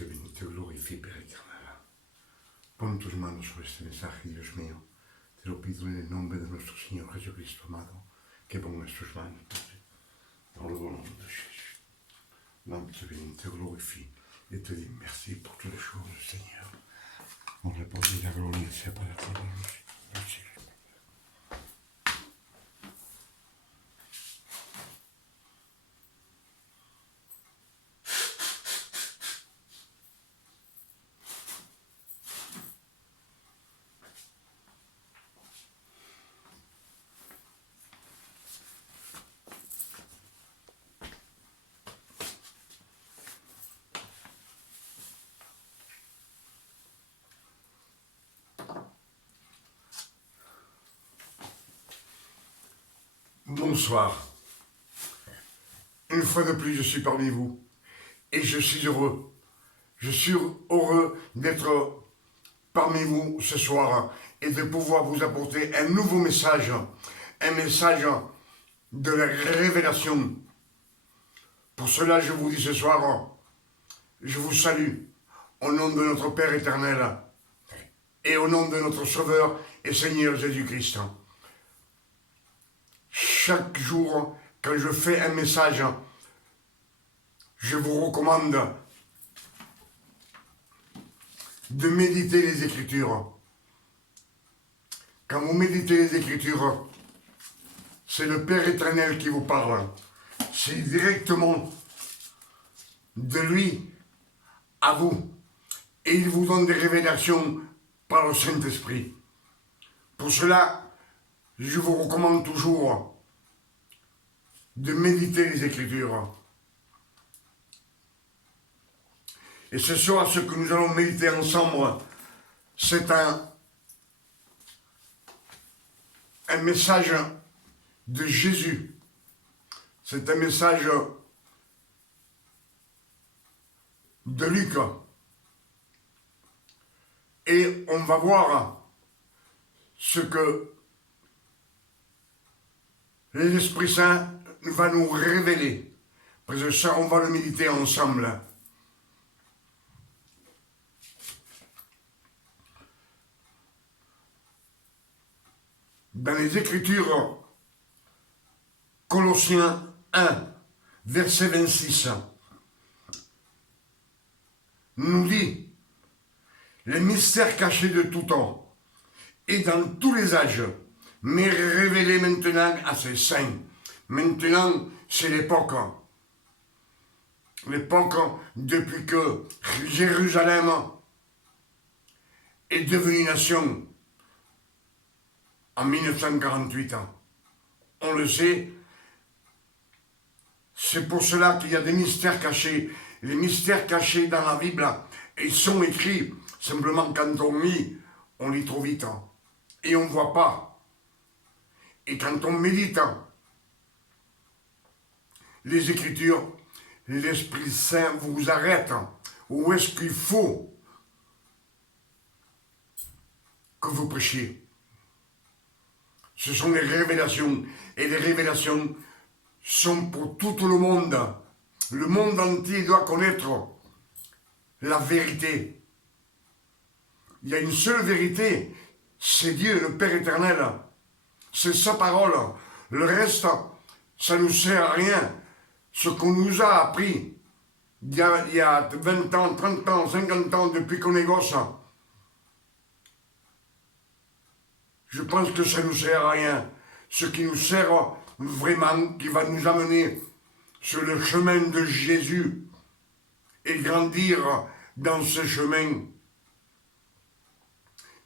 te bendiga, te glorifique, Père éternel. Pon tus manos sobre este mensaje, Dios mío. Te lo pido en el nombre de nuestro Señor Jesucristo amado, que pongas tus manos, Padre, dans le nom de Jésus. Non, te bénis, te glorifie et te dis merci pour toutes les choses, Seigneur. On répond la gloire, c'est pas la gloire, merci. Bonsoir. Une fois de plus, je suis parmi vous et je suis heureux. Je suis heureux d'être parmi vous ce soir et de pouvoir vous apporter un nouveau message, un message de la révélation. Pour cela, je vous dis ce soir, je vous salue au nom de notre Père éternel et au nom de notre Sauveur et Seigneur Jésus-Christ. Chaque jour, quand je fais un message, je vous recommande de méditer les Écritures. Quand vous méditez les Écritures, c'est le Père éternel qui vous parle. C'est directement de lui à vous. Et il vous donne des révélations par le Saint-Esprit. Pour cela, je vous recommande toujours de méditer les Écritures. Et ce soir, ce que nous allons méditer ensemble, c'est un message de Jésus. C'est un message de Luc. Et on va voir ce que l'Esprit Saint va nous révéler. Parce que ça, on va le méditer ensemble. Dans les Écritures, Colossiens 1, verset 26, nous dit les mystères cachés de tout temps et dans tous les âges, mais révélés maintenant à ses saints. Maintenant, c'est l'époque. L'époque depuis que Jérusalem est devenue nation en 1948. On le sait, c'est pour cela qu'il y a des mystères cachés. Les mystères cachés dans la Bible, ils sont écrits. Simplement, quand on lit, on lit trop vite. Et on ne voit pas. Et quand on médite les Écritures, l'Esprit Saint vous arrête. Où est-ce qu'il faut que vous prêchiez? Ce sont les révélations. Et les révélations sont pour tout le monde. Le monde entier doit connaître la vérité. Il y a une seule vérité, c'est Dieu, le Père éternel. C'est sa parole. Le reste, ça ne nous sert à rien. Ce qu'on nous a appris il y a 20 ans, 30 ans, 50 ans, depuis qu'on est gosse, je pense que ça ne nous sert à rien. Ce qui nous sert vraiment, qui va nous amener sur le chemin de Jésus et grandir dans ce chemin,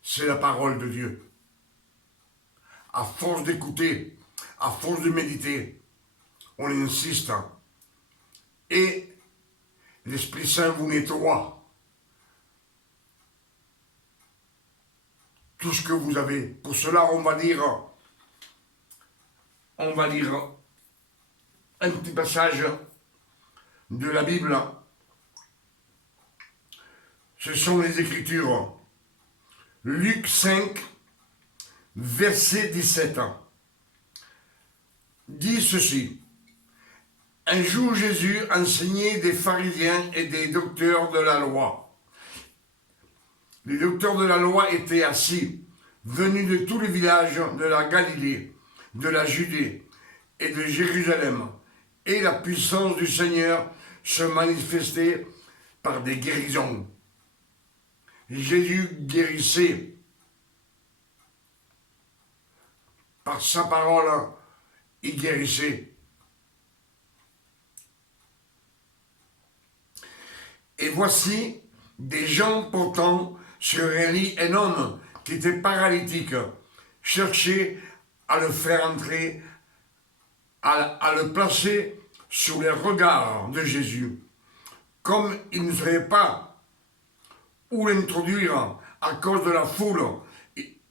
c'est la parole de Dieu. À force d'écouter, à force de méditer, on insiste. Et l'Esprit Saint vous nettoie. Tout ce que vous avez. Pour cela, on va dire un petit passage de la Bible. Ce sont les Écritures. Luc 5, verset 17. Dit ceci. Un jour, Jésus enseignait des pharisiens et des docteurs de la loi. Les docteurs de la loi étaient assis, venus de tous les villages de la Galilée, de la Judée et de Jérusalem. Et la puissance du Seigneur se manifestait par des guérisons. Jésus guérissait par sa parole, il guérissait. Et voici des gens portant sur un lit un homme qui était paralytique, cherchaient à le faire entrer, à le placer sous les regards de Jésus. Comme ils ne savaient pas où l'introduire à cause de la foule,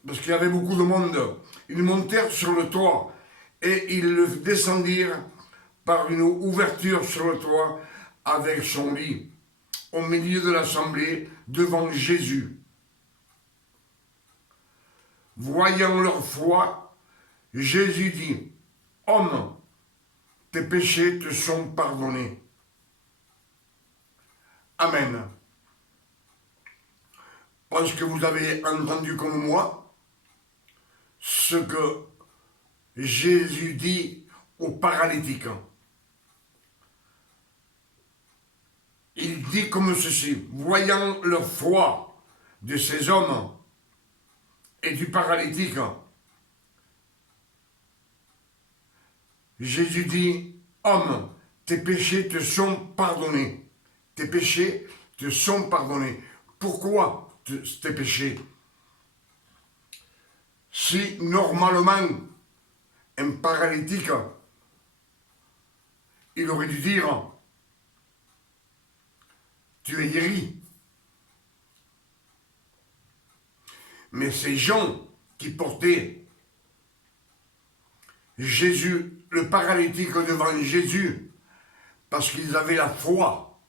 parce qu'il y avait beaucoup de monde, ils montèrent sur le toit et ils le descendirent par une ouverture sur le toit avec son lit, au milieu de l'assemblée, devant Jésus. Voyant leur foi, Jésus dit, « Homme, tes péchés te sont pardonnés. » Amen. Parce que vous avez entendu comme moi ce que Jésus dit aux paralytiques. Il dit comme ceci, voyant la foi de ces hommes et du paralytique, Jésus dit, homme, tes péchés te sont pardonnés. Tes péchés te sont pardonnés. Pourquoi tes péchés? Si normalement un paralytique, il aurait dû dire, tu es guéri. Mais ces gens qui portaient Jésus, le paralytique devant Jésus, parce qu'ils avaient la foi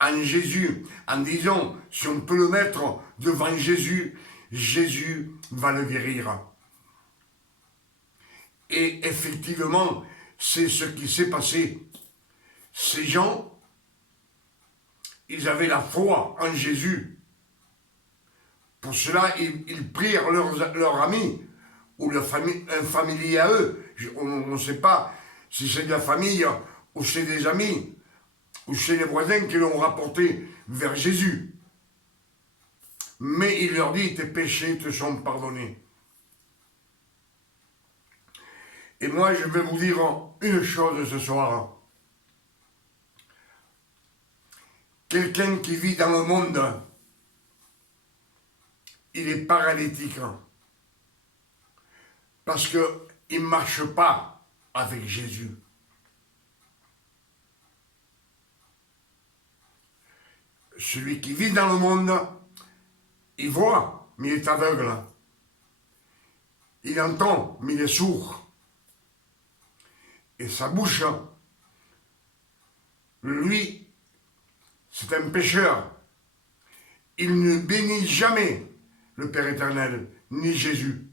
en Jésus, en disant, si on peut le mettre devant Jésus, Jésus va le guérir. Et effectivement, c'est ce qui s'est passé. Ces gens, ils avaient la foi en Jésus. Pour cela, ils prirent leurs amis, ou un familier à eux. On ne sait pas si c'est de la famille, ou c'est des amis, ou c'est les voisins qui l'ont rapporté vers Jésus. Mais il leur dit, tes péchés te sont pardonnés. Et moi, je vais vous dire une chose ce soir. Quelqu'un qui vit dans le monde, il est paralytique. Parce qu'il ne marche pas avec Jésus. Celui qui vit dans le monde, il voit, mais il est aveugle. Il entend, mais il est sourd. Et sa bouche, lui, c'est un pécheur. Il ne bénit jamais le Père éternel, ni Jésus.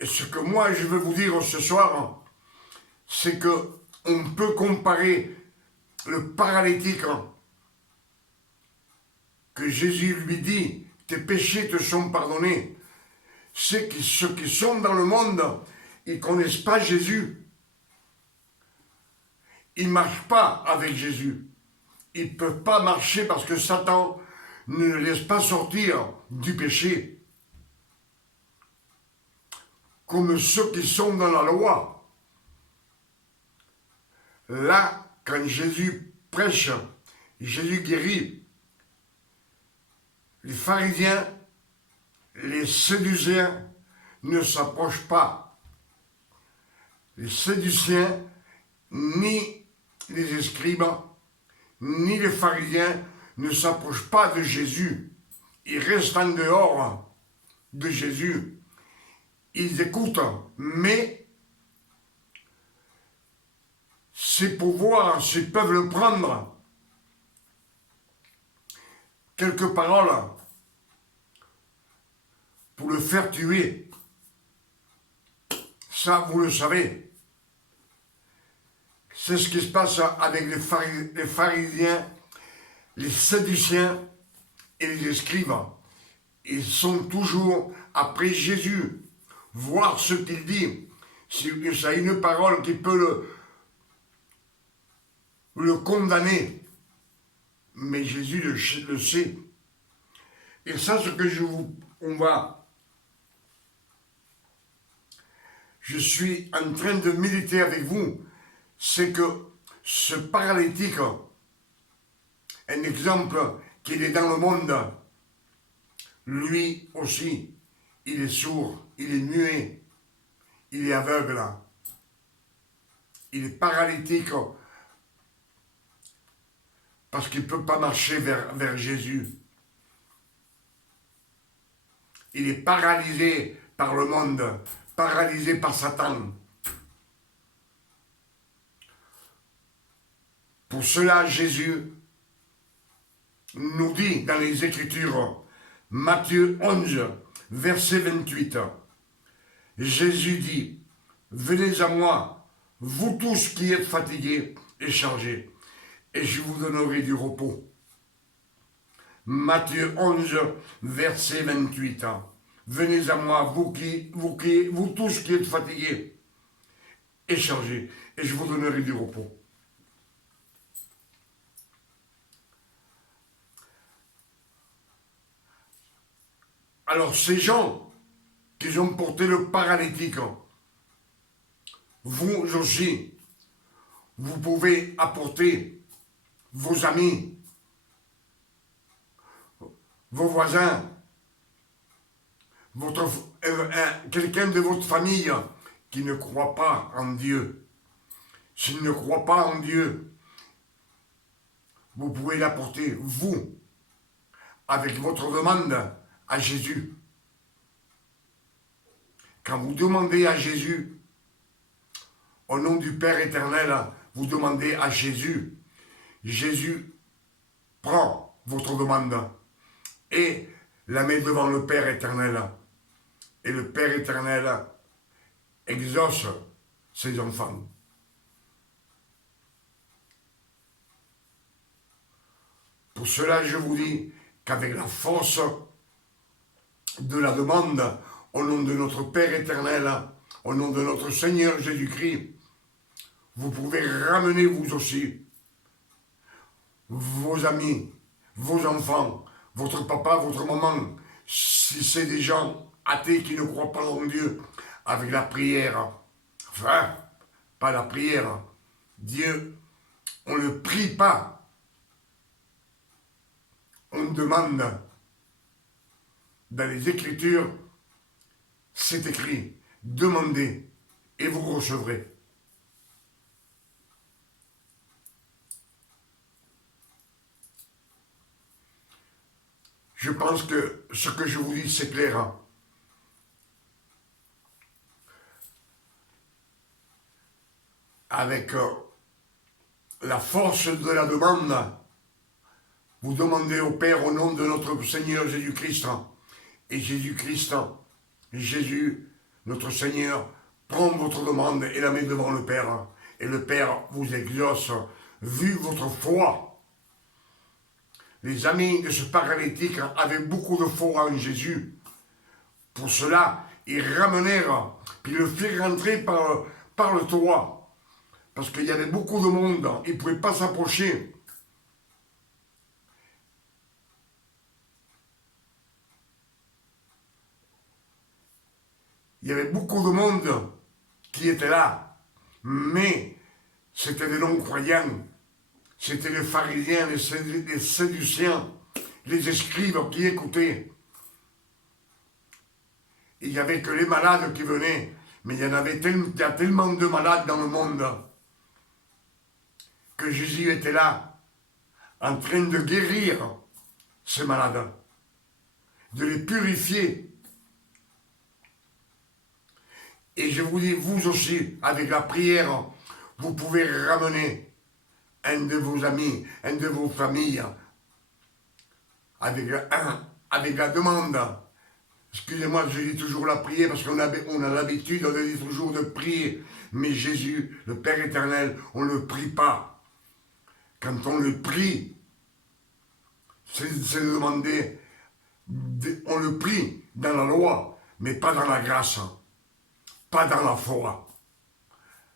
Et ce que moi je veux vous dire ce soir, c'est que on peut comparer le paralytique que Jésus lui dit, tes péchés te sont pardonnés. C'est que ceux qui sont dans le monde, ils ne connaissent pas Jésus. Ils ne marchent pas avec Jésus. Ils ne peuvent pas marcher parce que Satan ne les laisse pas sortir du péché. Comme ceux qui sont dans la loi. Là, quand Jésus prêche, Jésus guérit, les pharisiens, les séducéens ne s'approchent pas. Les séducéens, ni les scribes, ni les pharisiens ne s'approchent pas de Jésus. Ils restent en dehors de Jésus. Ils écoutent, mais c'est pour voir s'ils peuvent le prendre. Quelques paroles pour le faire tuer. Ça, vous le savez. C'est ce qui se passe avec les pharisiens, les sadduciens et les scribes. Ils sont toujours après Jésus, voir ce qu'il dit. Si ça a une parole qui peut le condamner. Mais Jésus le sait. Et ça, ce que je suis en train de méditer avec vous, c'est que ce paralytique, un exemple qu'il est dans le monde, lui aussi, il est sourd, il est muet, il est aveugle, il est paralytique parce qu'il ne peut pas marcher vers Jésus. Il est paralysé par le monde, paralysé par Satan. Pour cela, Jésus nous dit dans les Écritures, Matthieu 11, verset 28, Jésus dit, « Venez à moi, vous tous qui êtes fatigués et chargés, et je vous donnerai du repos. » Matthieu 11, verset 28, Venez à moi, vous tous qui êtes fatigués et chargés, et je vous donnerai du repos. Alors ces gens qui ont porté le paralytique, vous aussi, vous pouvez apporter vos amis, vos voisins, quelqu'un de votre famille qui ne croit pas en Dieu. S'il ne croit pas en Dieu, vous pouvez l'apporter, vous, avec votre demande à Jésus. Quand vous demandez à Jésus, au nom du Père éternel, vous demandez à Jésus. Jésus prend votre demande et la met devant le Père éternel. Et le Père éternel exauce ses enfants. Pour cela, je vous dis qu'avec la force de la demande, au nom de notre Père éternel, au nom de notre Seigneur Jésus-Christ, vous pouvez ramener vous aussi vos amis, vos enfants, votre papa, votre maman, si c'est des gens athées qui ne croient pas en Dieu, avec la prière. Enfin, pas la prière. Dieu, on ne le prie pas. On demande. Dans les Écritures, c'est écrit, demandez et vous recevrez. Je pense que ce que je vous dis, c'est clair. Avec la force de la demande, vous demandez au Père au nom de notre Seigneur Jésus-Christ. Et Jésus-Christ, Jésus, notre Seigneur, prend votre demande et la met devant le Père. Et le Père vous exauce, vu votre foi. Les amis de ce paralytique avaient beaucoup de foi en Jésus. Pour cela, ils ramenèrent, puis le firent rentrer par le toit. Parce qu'il y avait beaucoup de monde, ils ne pouvaient pas s'approcher. Il y avait beaucoup de monde qui était là, mais c'était des non-croyants. C'était les pharisiens, les sadduciens, les scribes qui écoutaient. Il n'y avait que les malades qui venaient, mais il y a tellement de malades dans le monde que Jésus était là, en train de guérir ces malades, de les purifier. Et je vous dis, vous aussi, avec la prière, vous pouvez ramener un de vos amis, un de vos familles, avec la demande, Excusez-moi, je dis toujours la prière parce qu'on a l'habitude de dire toujours de prier. Mais Jésus, le Père éternel, on ne le prie pas. Quand on le prie, c'est de demander, on le prie dans la loi, mais pas dans la grâce, pas dans la foi.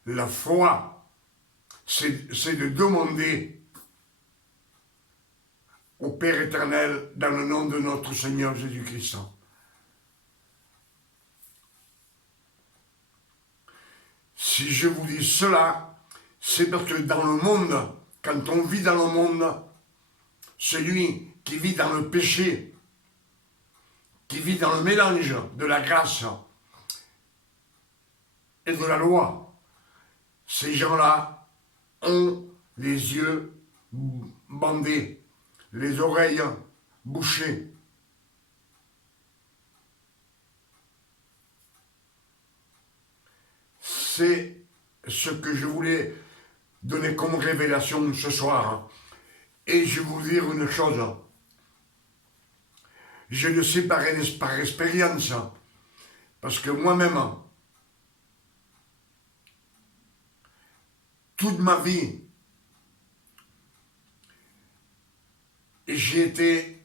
La foi, c'est de demander au Père éternel dans le nom de notre Seigneur Jésus-Christ. Si je vous dis cela, c'est parce que dans le monde, quand on vit dans le monde, celui qui vit dans le péché, qui vit dans le mélange de la grâce et de la loi, ces gens-là ont les yeux bandés, les oreilles bouchées. C'est ce que je voulais donner comme révélation ce soir. Et je vais vous dire une chose. Je le sais par expérience. Parce que moi-même, toute ma vie, j'ai été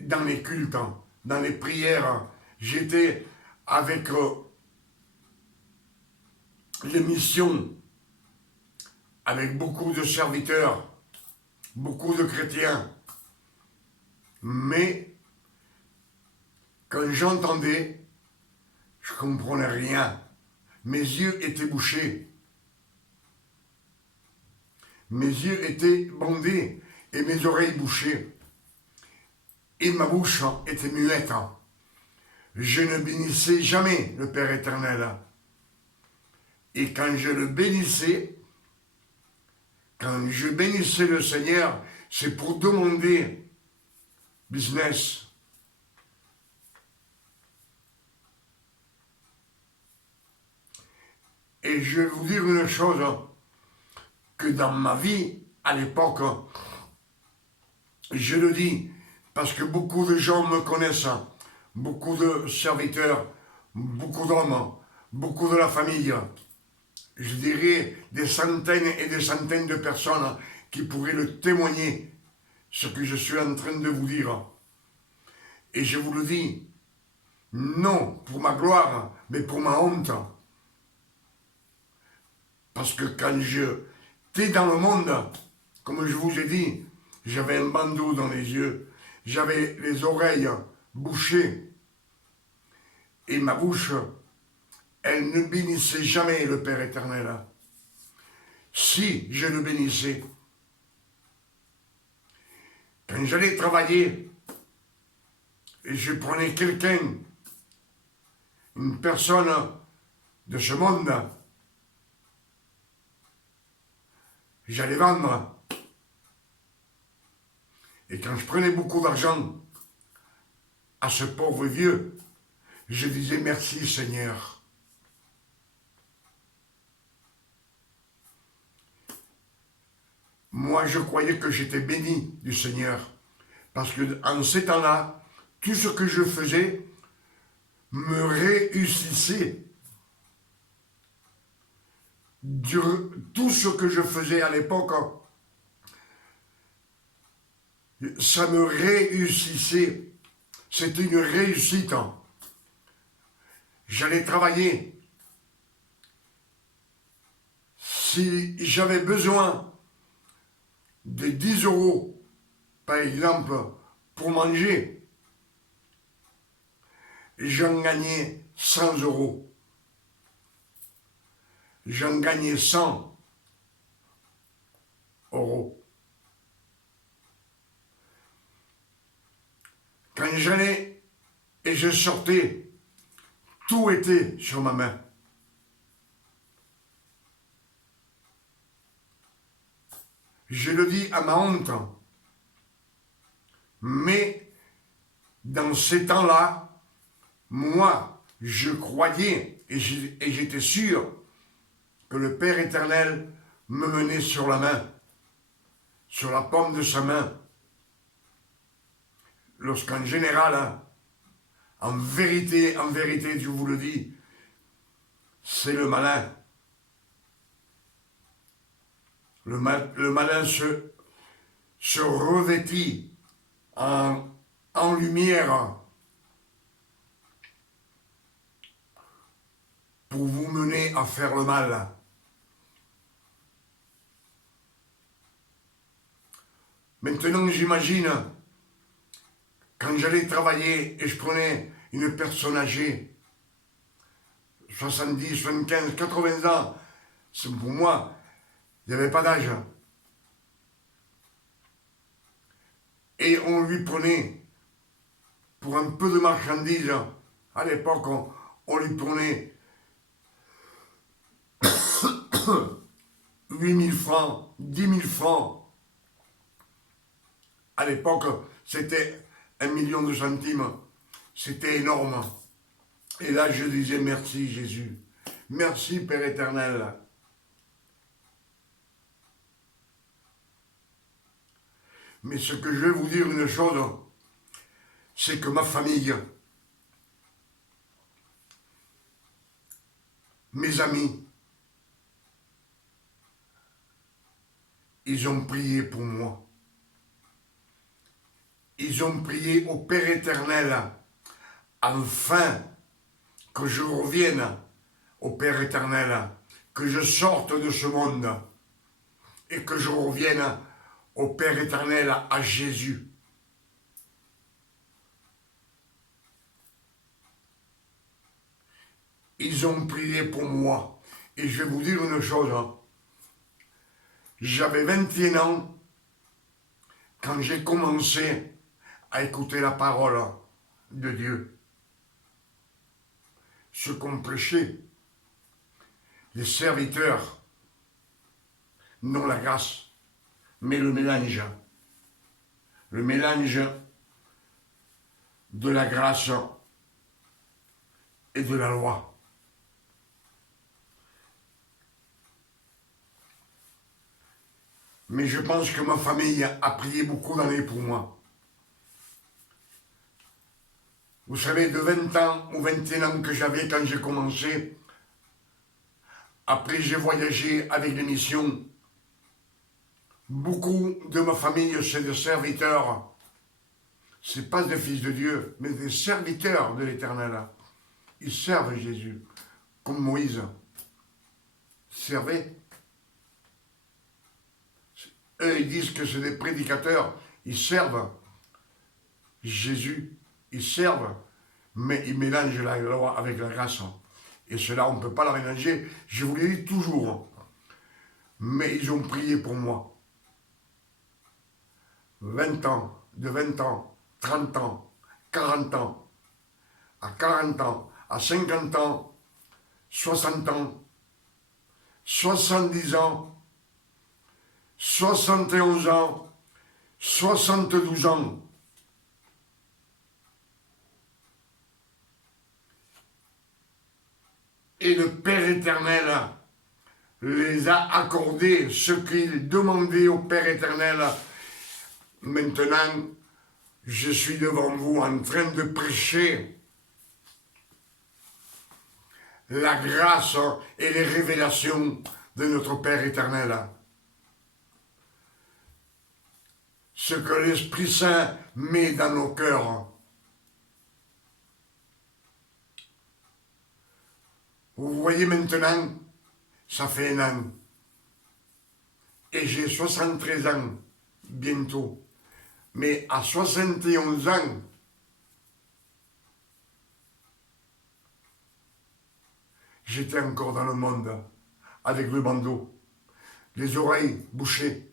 dans les cultes, dans les prières. J'étais avec les missions, avec beaucoup de serviteurs, beaucoup de chrétiens. Mais quand j'entendais, je ne comprenais rien. Mes yeux étaient bouchés. Mes yeux étaient bandés et mes oreilles bouchées. Et ma bouche était muette. Je ne bénissais jamais le Père éternel. Et quand je le bénissais, quand je bénissais le Seigneur, c'est pour demander business. Et je vais vous dire une chose, que dans ma vie, à l'époque, je le dis, parce que beaucoup de gens me connaissent, beaucoup de serviteurs, beaucoup d'hommes, beaucoup de la famille, je dirais des centaines et des centaines de personnes qui pourraient le témoigner, ce que je suis en train de vous dire. Et je vous le dis, non pour ma gloire, mais pour ma honte. Parce que quand j'étais dans le monde, comme je vous ai dit, j'avais un bandeau dans les yeux, j'avais les oreilles bouchées, et ma bouche, elle ne bénissait jamais le Père éternel. Si je le bénissais, quand j'allais travailler, et je prenais quelqu'un, une personne de ce monde, j'allais vendre. Et quand je prenais beaucoup d'argent à ce pauvre vieux, je disais merci Seigneur. Moi, je croyais que j'étais béni du Seigneur. Parce que en ces temps-là, tout ce que je faisais me réussissait. Tout ce que je faisais à l'époque, ça me réussissait. C'était une réussite. J'allais travailler. Si j'avais besoin de 10 euros, par exemple, pour manger, j'en gagnais 100 euros. J'en gagnais 100 euros. Quand j'allais et je sortais, tout était sur ma main. Je le dis à ma honte, mais dans ces temps-là, moi, je croyais et j'étais sûr que le Père éternel me menait sur la main, sur la paume de sa main. Lorsqu'en général, en vérité, je vous le dis, c'est le malin. Le malin se revêtit en lumière pour vous mener à faire le mal. Maintenant, j'imagine, quand j'allais travailler et je prenais une personne âgée, 70, 75, 80 ans, pour moi, il n'y avait pas d'âge. Et on lui prenait, pour un peu de marchandises, à l'époque, on lui prenait 8 000 francs, 10 000 francs. À l'époque, c'était 1 million de centimes. C'était énorme. Et là, je disais merci Jésus. Merci Père éternel. Mais ce que je vais vous dire une chose, c'est que ma famille, mes amis, ils ont prié pour moi. Ils ont prié au Père éternel, afin que je revienne au Père éternel, que je sorte de ce monde et que je revienne au Père éternel, à Jésus. Ils ont prié pour moi. Et je vais vous dire une chose. J'avais 21 ans quand j'ai commencé à écouter la parole de Dieu. Ce qu'on prêchait, les serviteurs, non la grâce, mais le mélange. Le mélange de la grâce et de la loi. Mais je pense que ma famille a prié beaucoup d'années pour moi. Vous savez, de 20 ans ou 21 ans que j'avais quand j'ai commencé, après j'ai voyagé avec les missions. Beaucoup de ma famille, c'est des serviteurs. Ce n'est pas des fils de Dieu, mais des serviteurs de l'Éternel. Ils servent Jésus, comme Moïse servait. Eux, ils disent que c'est des prédicateurs. Ils servent Jésus. Ils servent, mais ils mélangent la loi avec la grâce. Et cela, on ne peut pas la mélanger. Je vous l'ai dit toujours. Mais ils ont prié pour moi. 20 ans, de 20 ans, 30 ans, 40 ans, à 40 ans, à 50 ans, 60 ans, 70 ans, 71 ans, 72 ans. Et le Père éternel les a accordés, ce qu'ils demandaient au Père éternel. Maintenant, je suis devant vous en train de prêcher la grâce et les révélations de notre Père éternel. Ce que l'Esprit Saint met dans nos cœurs. Vous voyez maintenant, ça fait 1 an. Et j'ai 73 ans, bientôt. Mais à 71 ans, j'étais encore dans le monde, avec le bandeau, les oreilles bouchées,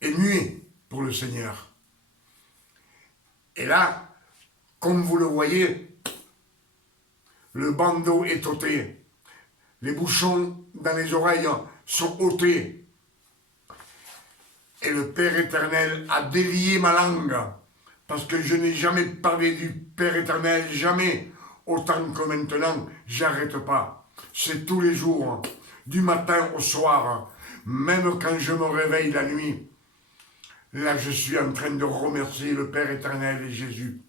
et muet pour le Seigneur. Et là, comme vous le voyez, le bandeau est ôté, les bouchons dans les oreilles sont ôtés, et le Père éternel a délié ma langue, parce que je n'ai jamais parlé du Père éternel, jamais, autant que maintenant, j'arrête pas. C'est tous les jours, du matin au soir, même quand je me réveille la nuit. Là, je suis en train de remercier le Père éternel et Jésus.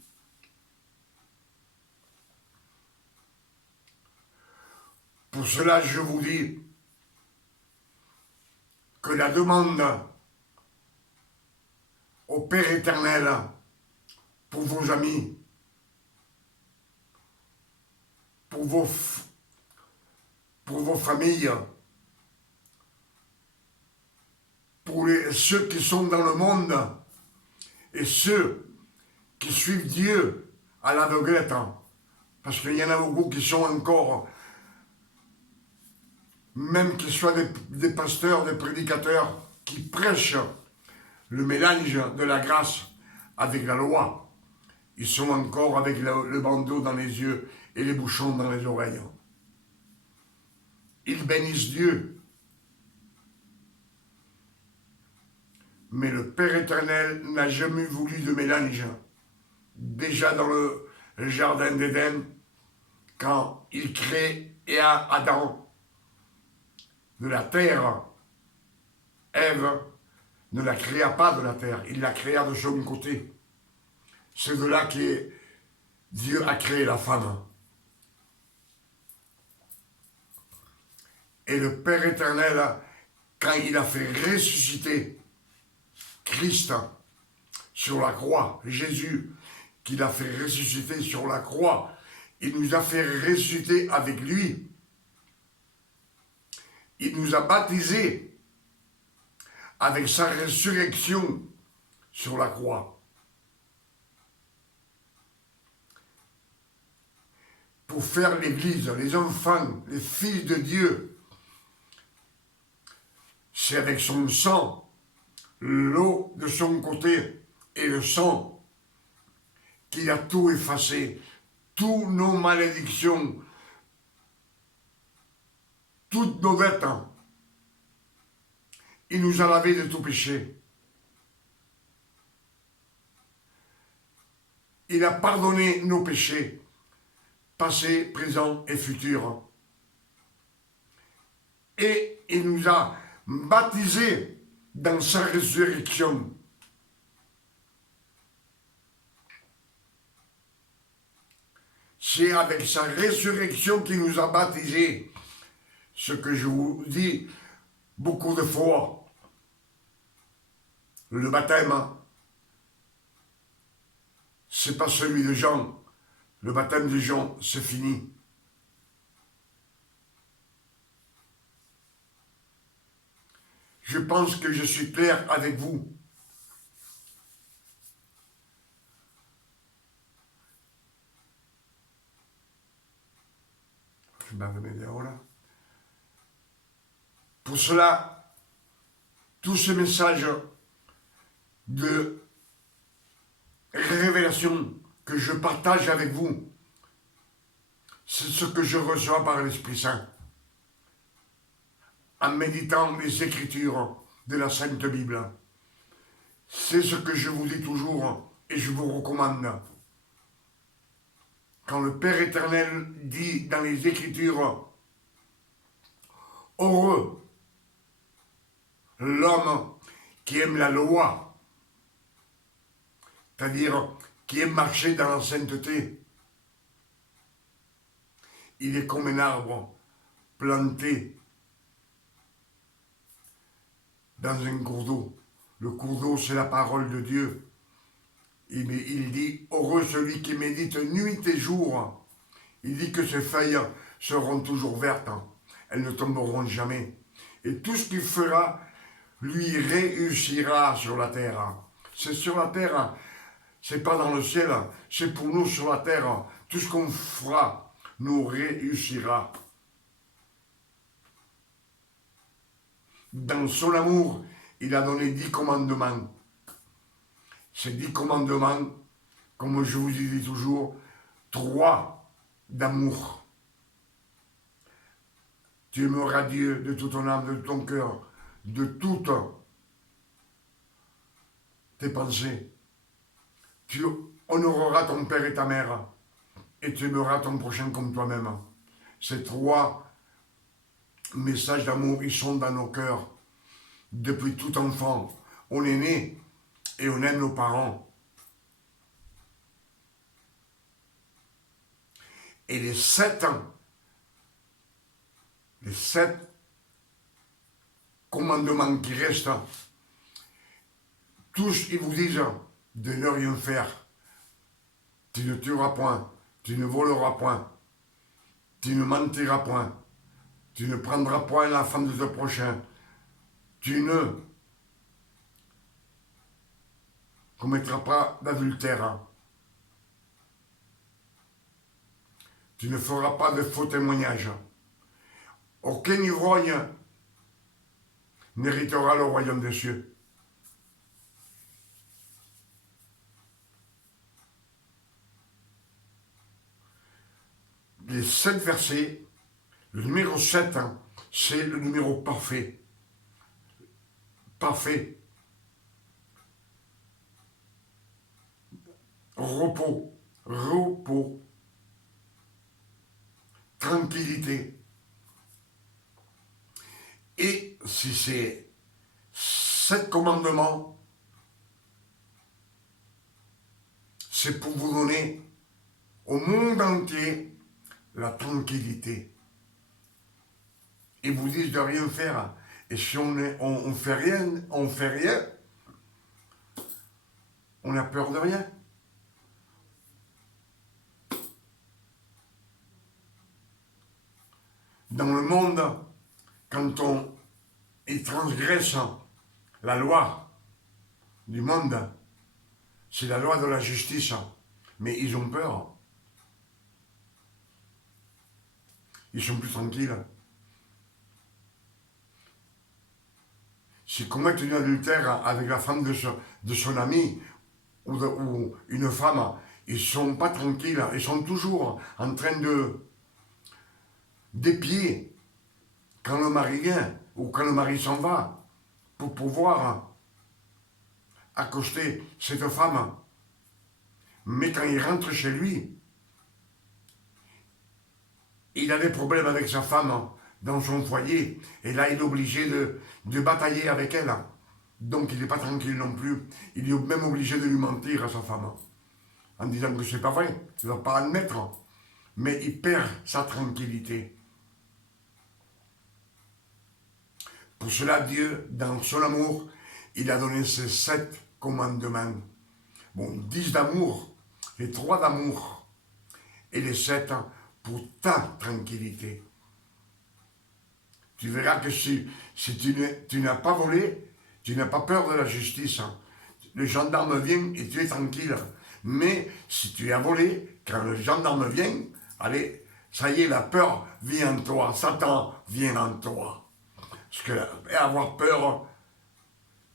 Pour cela, je vous dis que la demande au Père éternel pour vos amis, pour vos familles, pour ceux qui sont dans le monde et ceux qui suivent Dieu à l'aveuglette, parce qu'il y en a beaucoup qui sont encore, même qu'ils soient des pasteurs, des prédicateurs, qui prêchent le mélange de la grâce avec la loi. Ils sont encore avec le bandeau dans les yeux et les bouchons dans les oreilles. Ils bénissent Dieu. Mais le Père éternel n'a jamais voulu de mélange. Déjà dans le jardin d'Éden, quand il crée Adam de la terre, Ève ne la créa pas de la terre, il la créa de son côté. C'est de là que Dieu a créé la femme. Et le Père éternel, quand il a fait ressusciter Christ sur la croix, Jésus, qu'il a fait ressusciter sur la croix, il nous a fait ressusciter avec lui. Il nous a baptisés avec sa résurrection sur la croix. Pour faire l'Église, les enfants, les fils de Dieu, c'est avec son sang, l'eau de son côté et le sang qu'il a tout effacé, toutes nos malédictions, toutes nos dettes. Il nous a lavé de tout péché. Il a pardonné nos péchés, passés, présents et futurs. Et il nous a baptisés dans sa résurrection. C'est avec sa résurrection qu'il nous a baptisés. Ce que je vous dis beaucoup de fois. Le baptême, c'est pas celui de Jean. Le baptême de Jean, c'est fini. Je pense que je suis clair avec vous. Je vais me ahora. Pour cela, tout ce message de révélation que je partage avec vous, c'est ce que je reçois par l'Esprit Saint, en méditant les Écritures de la Sainte Bible. C'est ce que je vous dis toujours et je vous recommande. Quand le Père éternel dit dans les Écritures, heureux l'homme qui aime la loi, c'est-à-dire qui aime marcher dans la sainteté. Il est comme un arbre planté dans un cours d'eau. Le cours d'eau, c'est la parole de Dieu. Il dit, heureux celui qui médite nuit et jour. Il dit que ses feuilles seront toujours vertes. Elles ne tomberont jamais. Et tout ce qu'il fera, lui réussira sur la terre. C'est sur la terre, c'est pas dans le ciel, c'est pour nous sur la terre. Tout ce qu'on fera nous réussira. Dans son amour, il a donné 10 commandements. Ces 10 commandements, comme je vous dis toujours, 3 d'amour. Tu aimeras Dieu de toute ton âme, de ton cœur, de toutes tes pensées. Tu honoreras ton père et ta mère et tu aimeras ton prochain comme toi-même. Ces 3 messages d'amour, ils sont dans nos cœurs. Depuis tout enfant, on est né et on aime nos parents. Et les 7 les 7 commandements qui restent, tous, ils vous disent de ne rien faire. Tu ne tueras point, tu ne voleras point, tu ne mentiras point, tu ne prendras point la femme de ton prochain, tu ne commettras pas d'adultère, tu ne feras pas de faux témoignages. Aucun ivrogne n'héritera le royaume des cieux. Les 7 versets, le numéro 7, c'est le numéro parfait. Parfait. Repos. Repos. Tranquillité. Et si c'est 7 commandements, c'est pour vous donner au monde entier la tranquillité. Ils vous disent de rien faire. Et si on fait rien, on a peur de rien. Dans le monde, quand ils transgressent la loi du monde, c'est la loi de la justice. Mais ils ont peur. Ils sont plus tranquilles. S'ils commettent une adultère avec la femme de son ami ou une femme, ils ne sont pas tranquilles. Ils sont toujours en train d'épier quand le mari vient ou quand le mari s'en va pour pouvoir accoster cette femme. Mais quand il rentre chez lui, il a des problèmes avec sa femme dans son foyer, et là il est obligé de batailler avec elle. Donc il n'est pas tranquille non plus. Il est même obligé de lui mentir à sa femme, en disant que c'est pas vrai, il ne va pas admettre. Mais il perd sa tranquillité. Pour cela, Dieu, dans son amour, il a donné ces 7 commandements. Bon, 10 d'amour, les 3 d'amour, et les 7 pour ta tranquillité. Tu verras que si tu n'as pas volé, tu n'as pas peur de la justice. Le gendarme vient et tu es tranquille. Mais si tu as volé, quand le gendarme vient, allez, ça y est, la peur vient en toi. Satan vient en toi. Parce que avoir peur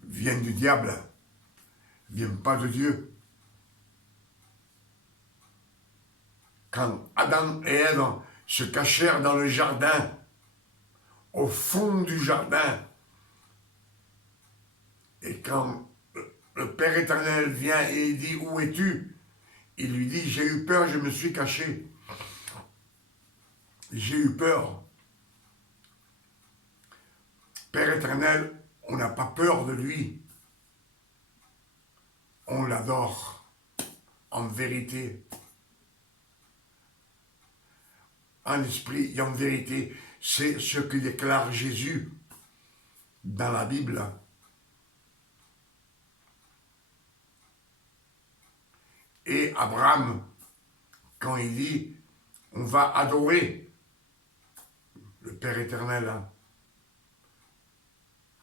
vient du diable, vient pas de Dieu. Quand Adam et Ève se cachèrent dans le jardin, au fond du jardin, et quand le Père éternel vient et dit « Où es-tu » il lui dit « J'ai eu peur, je me suis caché. J'ai eu peur. » Père éternel, on n'a pas peur de lui. On l'adore en vérité. En esprit et en vérité, c'est ce que déclare Jésus dans la Bible. Et Abraham, quand il dit, on va adorer le Père éternel.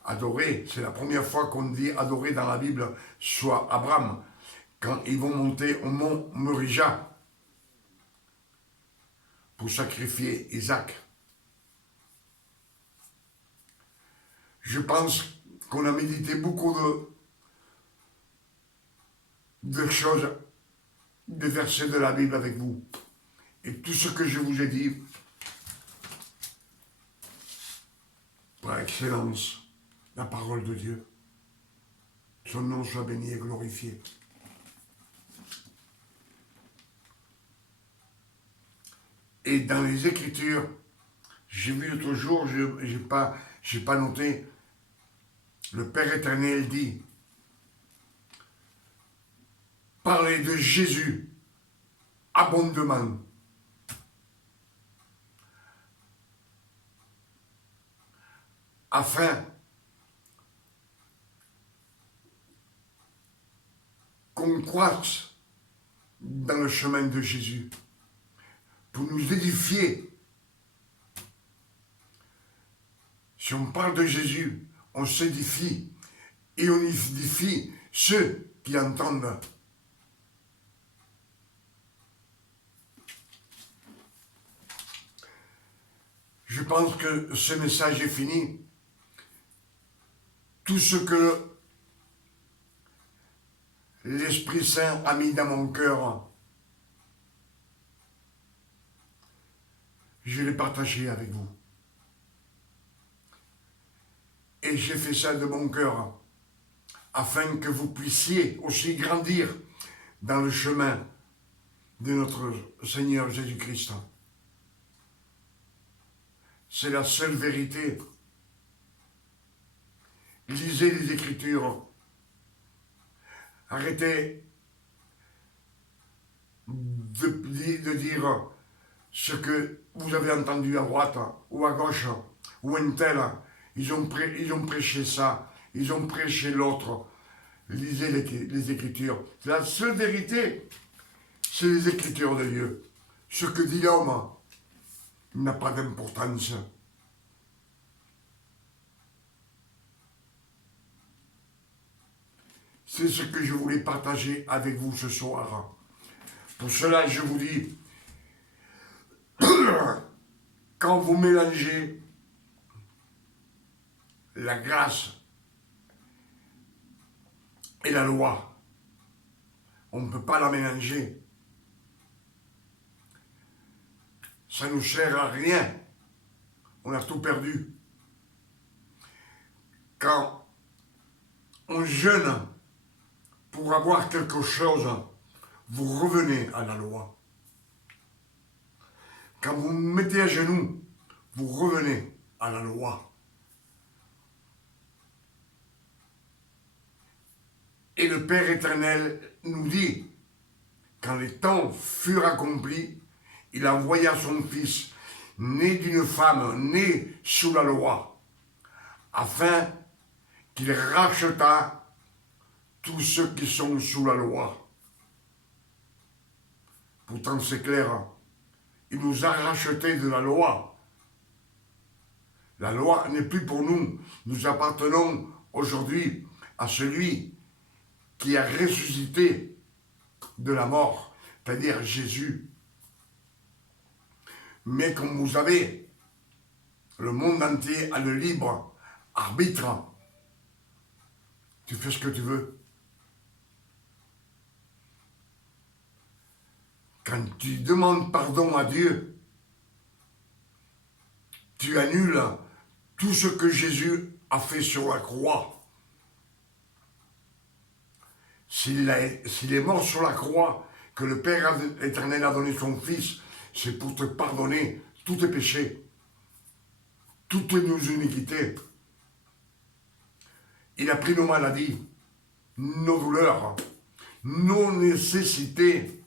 Adorer, c'est la première fois qu'on dit adorer dans la Bible, soit Abraham, quand ils vont monter au mont Morija pour sacrifier Isaac. Je pense qu'on a médité beaucoup de choses, des versets de la Bible avec vous. Et tout ce que je vous ai dit, par excellence, la parole de Dieu. Son nom soit béni et glorifié. Et dans les Écritures, j'ai vu l'autre jour, j'ai pas noté, le Père éternel dit, parlez de Jésus abondamment. afin qu'on croisse dans le chemin de Jésus, pour nous édifier. Si on parle de Jésus, on s'édifie et on édifie ceux qui entendent. Je pense que ce message est fini. Tout ce que l'Esprit Saint a mis dans mon cœur, je l'ai partagé avec vous. Et j'ai fait ça de mon cœur, afin que vous puissiez aussi grandir dans le chemin de notre Seigneur Jésus-Christ. C'est la seule vérité. Lisez les Écritures. Arrêtez de dire ce que vous avez entendu à droite ou à gauche, ou un tel. Ils ont prêché ça, ils ont prêché l'autre. Lisez les Écritures. La seule vérité, c'est les Écritures de Dieu. Ce que dit l'homme n'a pas d'importance. C'est ce que je voulais partager avec vous ce soir. Pour cela, je vous dis, quand vous mélangez la grâce et la loi, on ne peut pas la mélanger. Ça ne nous sert à rien. On a tout perdu. Quand on jeûne pour avoir quelque chose, vous revenez à la loi. Quand vous vous mettez à genoux, vous revenez à la loi. Et le Père éternel nous dit, quand les temps furent accomplis, il envoya son Fils, né d'une femme, né sous la loi, afin qu'il rachetât tous ceux qui sont sous la loi. Pourtant c'est clair, il nous a rachetés de la loi. La loi n'est plus pour nous, nous appartenons aujourd'hui à celui qui a ressuscité de la mort, c'est-à-dire Jésus. Mais comme vous savez, le monde entier a le libre arbitre. Tu fais ce que tu veux. Quand tu demandes pardon à Dieu, tu annules tout ce que Jésus a fait sur la croix. S'il est mort sur la croix, que le Père éternel a donné son Fils, c'est pour te pardonner tous tes péchés, toutes nos iniquités. Il a pris nos maladies, nos douleurs, nos nécessités.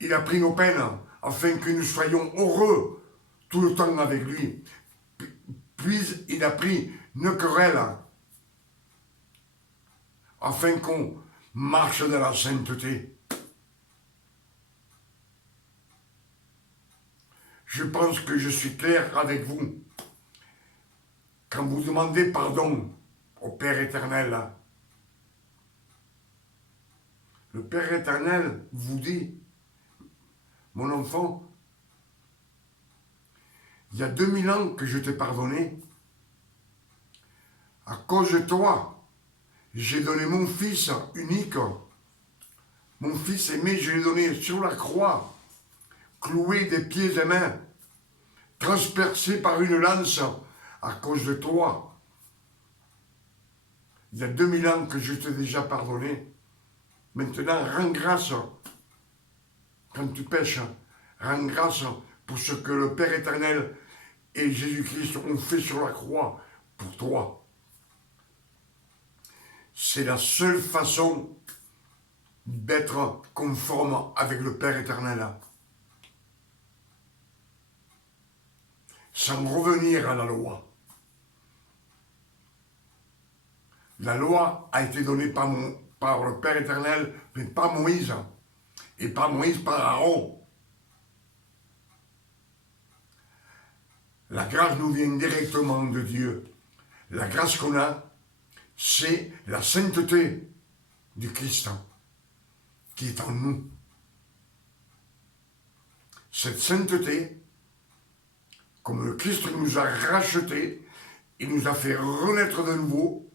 Il a pris nos peines, afin que nous soyons heureux tout le temps avec lui. Puis il a pris nos querelles, afin qu'on marche dans la sainteté. Je pense que je suis clair avec vous. Quand vous demandez pardon au Père éternel, le Père éternel vous dit, mon enfant, il y a 2000 ans que je t'ai pardonné. À cause de toi, j'ai donné mon Fils unique. Mon Fils aimé, je l'ai donné sur la croix, cloué des pieds et mains, transpercé par une lance à cause de toi. Il y a 2000 ans que je t'ai déjà pardonné. Maintenant, rends grâce quand tu pèches. Rends grâce pour ce que le Père éternel et Jésus-Christ ont fait sur la croix pour toi. C'est la seule façon d'être conforme avec le Père éternel. Sans revenir à la loi. La loi a été donnée par le Père éternel, mais pas Moïse. Et pas Moïse, par Aaron. La grâce nous vient directement de Dieu. La grâce qu'on a, c'est la sainteté du Christ qui est en nous. Cette sainteté, comme le Christ nous a rachetés, il nous a fait renaître de nouveau.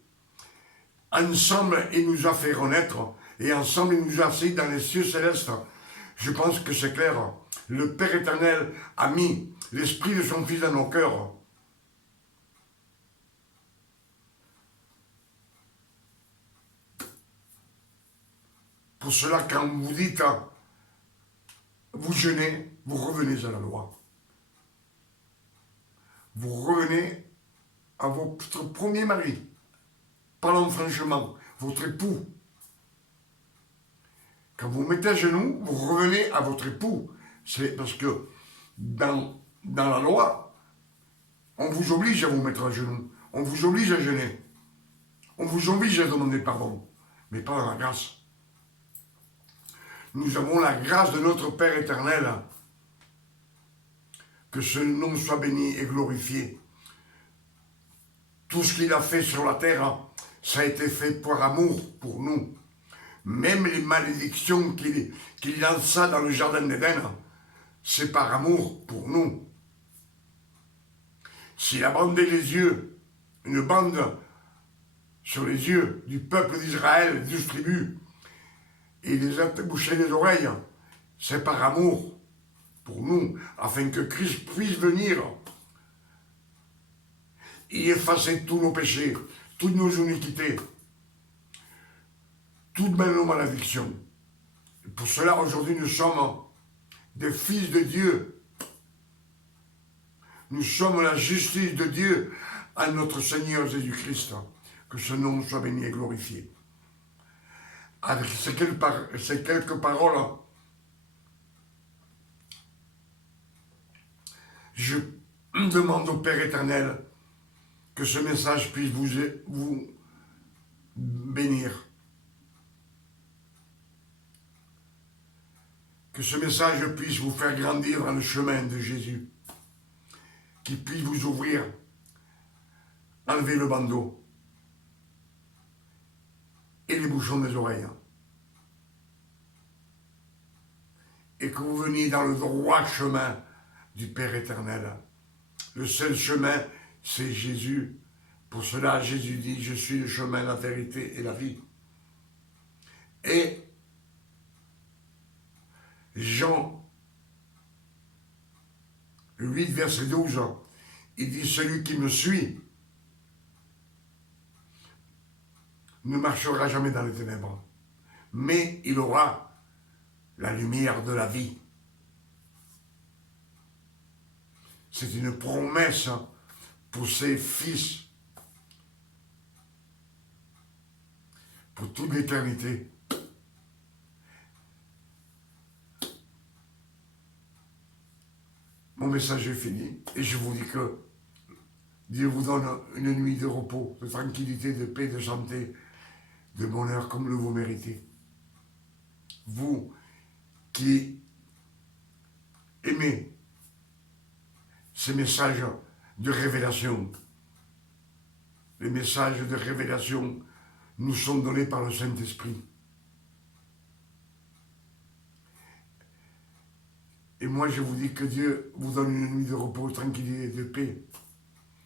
Ensemble, il nous a fait renaître. Et ensemble, il nous a assis dans les cieux célestes. Je pense que c'est clair. Le Père éternel a mis l'esprit de son Fils dans nos cœurs. Pour cela, quand vous dites, vous jeûnez, vous revenez à la loi. Vous revenez à votre premier mari. Parlons franchement, votre époux. Quand vous mettez à genoux, vous revenez à votre époux. C'est parce que dans la loi, on vous oblige à vous mettre à genoux. On vous oblige à jeûner. On vous oblige à demander pardon. Mais pas dans la grâce. Nous avons la grâce de notre Père éternel. Que ce nom soit béni et glorifié. Tout ce qu'il a fait sur la terre, ça a été fait par amour pour nous. Même les malédictions qu'il lança dans le jardin d'Éden, c'est par amour pour nous. S'il a bandé les yeux, une bande sur les yeux du peuple d'Israël, 12 tribus, et il les a bouché les oreilles, c'est par amour pour nous, afin que Christ puisse venir et effacer tous nos péchés, toutes nos iniquités, toutes nos malédictions. Et pour cela, aujourd'hui, nous sommes des fils de Dieu. Nous sommes la justice de Dieu à notre Seigneur Jésus-Christ. Que ce nom soit béni et glorifié. Avec ces quelques paroles, je demande au Père éternel que ce message puisse vous bénir. Que ce message puisse vous faire grandir dans le chemin de Jésus. Qu'il puisse vous ouvrir, enlever le bandeau et les bouchons des oreilles. Et que vous veniez dans le droit chemin du Père éternel. Le seul chemin, c'est Jésus. Pour cela, Jésus dit, je suis le chemin, la vérité et la vie. Et Jean 8, verset 12, il dit, celui qui me suit ne marchera jamais dans les ténèbres, mais il aura la lumière de la vie. C'est une promesse pour ses fils, pour toute l'éternité. Mon message est fini et je vous dis que Dieu vous donne une nuit de repos, de tranquillité, de paix, de santé, de bonheur comme le vous méritez. Vous qui aimez ces messages de révélation, les messages de révélation nous sont donnés par le Saint-Esprit. Et moi, je vous dis que Dieu vous donne une nuit de repos, de tranquillité et de paix,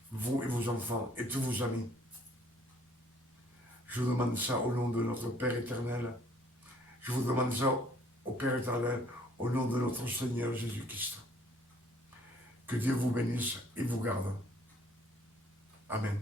vous et vos enfants et tous vos amis. Je vous demande ça au nom de notre Père éternel. Je vous demande ça au Père éternel, au nom de notre Seigneur Jésus-Christ. Que Dieu vous bénisse et vous garde. Amen.